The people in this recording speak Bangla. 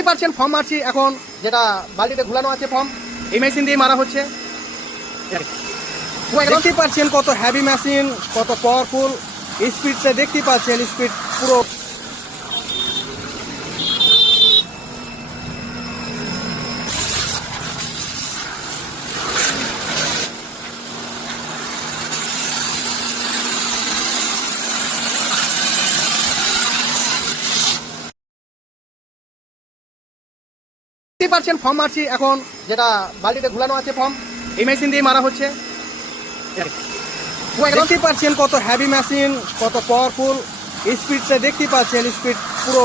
দেখতেই পাচ্ছেন ফর্ম মারছি এখন, যেটা বালতিতে ঘুলানো আছে ফর্ম, এই মেশিন দিয়ে মারা হচ্ছে। দেখতেই পাচ্ছেন কত হেভি মেশিন, কত পাওয়ারফুল স্পিডটা দেখতেই পাচ্ছেন, স্পিড পুরো। দেখতেই পাচ্ছেন ফর্ম মারছি এখন, যেটা বালতিতে ঘুলানো আছে ফর্ম, এই মেশিন দিয়ে মারা হচ্ছে। দেখতেই পাচ্ছেন কত হেভি মেশিন, কত পাওয়ারফুল স্পিডটা দেখতেই পাচ্ছেন, স্পিড পুরো।